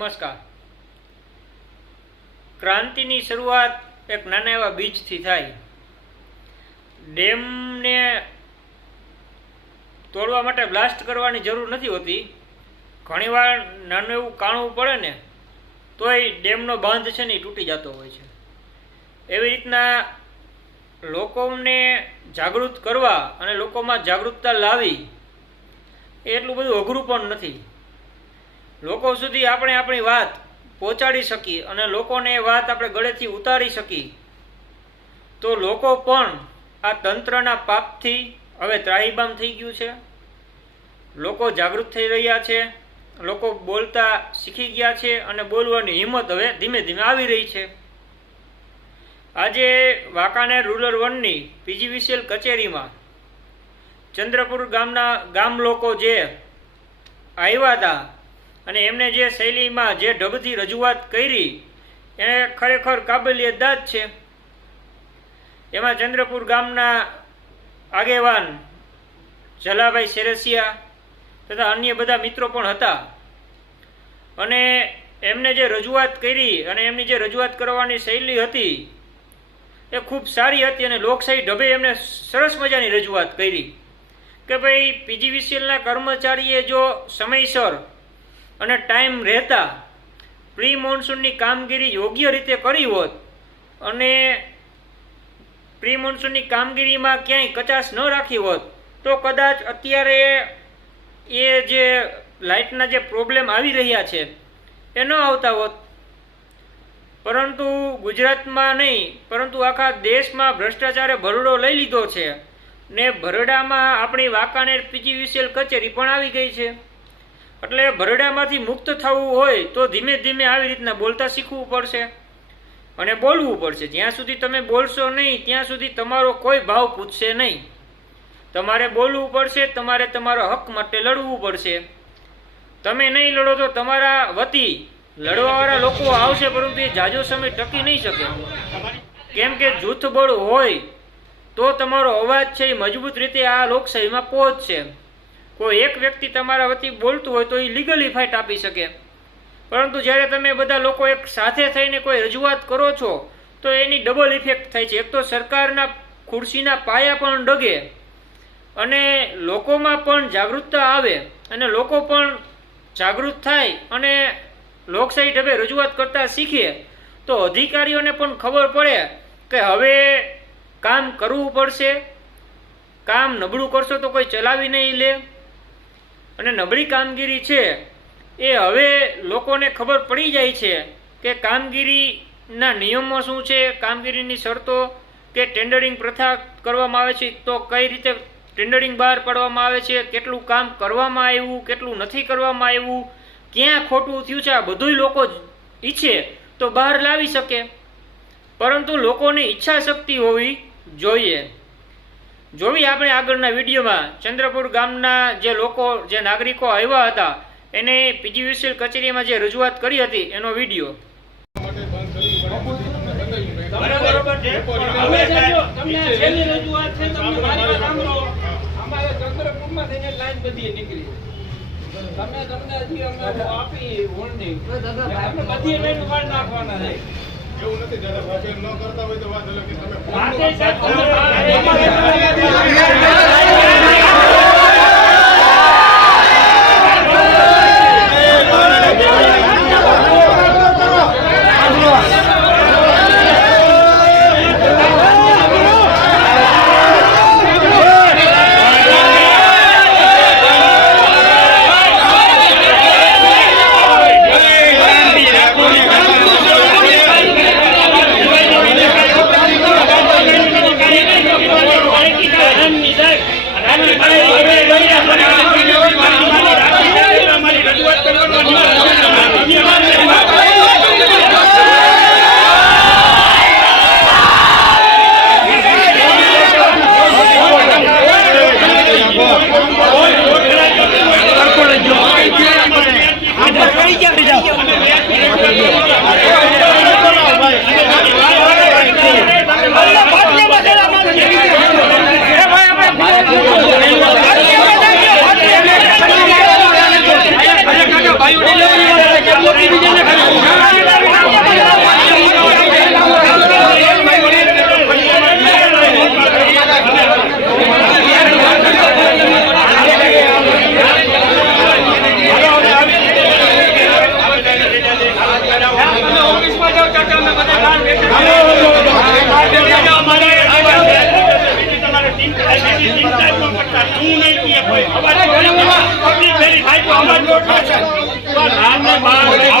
નમસ્કાર. ક્રાંતિની શરૂઆત એક નાના એવા બીજથી થાય. ડેમને તોડવા માટે બ્લાસ્ટ કરવાની જરૂર નથી હોતી. ઘણીવાર નાનું એવું કાણવું પડે ને, તોય ડેમનો બાંધ છે ને એ તૂટી જતો હોય છે. એવી રીતના લોકોને જાગૃત કરવા અને લોકોમાં જાગૃતતા લાવી એટલું બધું અઘરું પણ નથી. લોકો સુધી આપણે આપણી વાત પહોંચાડી શકીએ અને લોકોને એ વાત આપણે ગળેથી ઉતારી શકીએ. તો લોકો પણ આ તંત્રના પાપથી હવે ત્રાહીબામ થઈ ગયું છે. લોકો જાગૃત થઈ રહ્યા છે. લોકો બોલતા શીખી ગયા છે અને બોલવાની હિંમત હવે ધીમે ધીમે આવી રહી છે. આજે વાંકાનેર રૂરલ વનની પીજીવીસીએલ કચેરીમાં ચંદ્રપુર ગામના ગામ લોકો જે આવ્યા હતા અને એમને જે શૈલીમાં જે ઢબથી રજૂઆત કરી એ ખરેખર કાબલિયતદાર છે. એમાં ચંદ્રપુર ગામના આગેવાન જલાભાઈ શેરસિયા તથા અન્ય બધા મિત્રો પણ હતા. અને એમને જે રજૂઆત કરી અને એમની જે રજૂઆત કરવાની શૈલી હતી, એ ખૂબ સારી હતી અને લોકશાહી ઢબે એમને સરસ મજાની રજૂઆત કરી. કે ભાઈ પીજીવીસીએલના કર્મચારીએ જો સમયસર અને ટાઈમ રહેતા પ્રી મોન્સૂનની કામગીરી યોગ્ય રીતે કરી હોત અને પ્રી મોન્સૂનની કામગીરીમાં ક્યાંય કચાશ ન રાખી હોત, તો કદાચ અત્યારે એ જે લાઇટના જે પ્રોબ્લેમ આવી રહ્યા છે, એ ન આવતા હોત. પરંતુ ગુજરાતમાં નહીં, પરંતુ આખા દેશમાં ભ્રષ્ટાચારે ભરડો લઈ લીધો છે ને ભરડામાં આપણી વાંકાનેર પીજીવીસીએલ કચેરી પણ આવી ગઈ છે. એટલે ભરડામાંથી મુક્ત થવું હોય તો ધીમે ધીમે આવી રીતના બોલતા શીખવું પડશે. અને બોલવું પડશે. જ્યાં સુધી તમે બોલશો નહીં, ત્યાં સુધી તમારો કોઈ ભાવ પૂછશે નહીં. તમારે બોલવું પડશે, તમારે તમારો હક માટે લડવું પડશે. તમે નહીં લડો તો તમારા વતી લડવાવાળા લોકો આવશે, પરંતુ એ જાજો સમય ટકી નહીં શકે. કેમ કે જૂથ બળ હોય તો તમારો અવાજ છે એ મજબૂત રીતે આ લોકશાહીમાં પહોંચશે. કોઈ એક વ્યક્તિ તમારા વતી બોલતું હોય તો એ લીગલી ફાઇટ આપી શકે. પરંતુ જ્યારે તમે બધા લોકો એક સાથે થઈને કોઈ રજૂઆત કરો છો, તો એની ડબલ ઇફેક્ટ થાય છે. એક તો સરકારના ખુરશીના પાયા પણ ડગે અને લોકોમાં પણ જાગૃતતા આવે અને લોકો પણ જાગૃત થાય અને લોકશાહી ઢબે રજૂઆત કરતા શીખે. તો અધિકારીઓને પણ ખબર પડે કે હવે કામ કરવું પડશે. કામ નબળું કરશો તો કોઈ ચલાવી નહીં લે. અને નબળી કામગીરી છે, એ હવે લોકોને ખબર પડી જાય છે કે કામગીરીના નિયમો શું છે, કામગીરીની શરતો કે ટેન્ડરિંગ પ્રથા કરવામાં આવે છે, તો કઈ રીતે ટેન્ડરિંગ બહાર પાડવામાં આવે છે, કેટલું કામ કરવામાં આવ્યું, કેટલું નથી કરવામાં આવ્યું, ક્યાં ખોટું થયું છે, આ બધુંય લોકો ઈચ્છે તો બહાર લાવી શકે. પરંતુ લોકોની ઈચ્છા શક્તિ હોવી જોઈએ. જોવી આપણે આગળના વિડીયોમાં. ચંદ્રપુર ગામના જે લોકો જે નાગરિકો આવ્યા હતા એને પીજીવીસીએલ કચેરીમાં જે રજૂઆત કરી હતી એનો વીડિયો. બરાબર છે. પણ હવે સાહેબ તમને આ છેલ્લી રજૂઆત છે તમને મારી વાત સાંભળો. અમારે ચંદ્રપુરમાં થઈને લાઈન બધી નીકળી તમે તમને હજી અમે આપી. આપણે બધી લાઈન નાખવાના છે. એવું નથી જયારે વાકેફ ન કરતા હોય તો વાત અલગ તમે ভোট আছে বা নাম না বাদ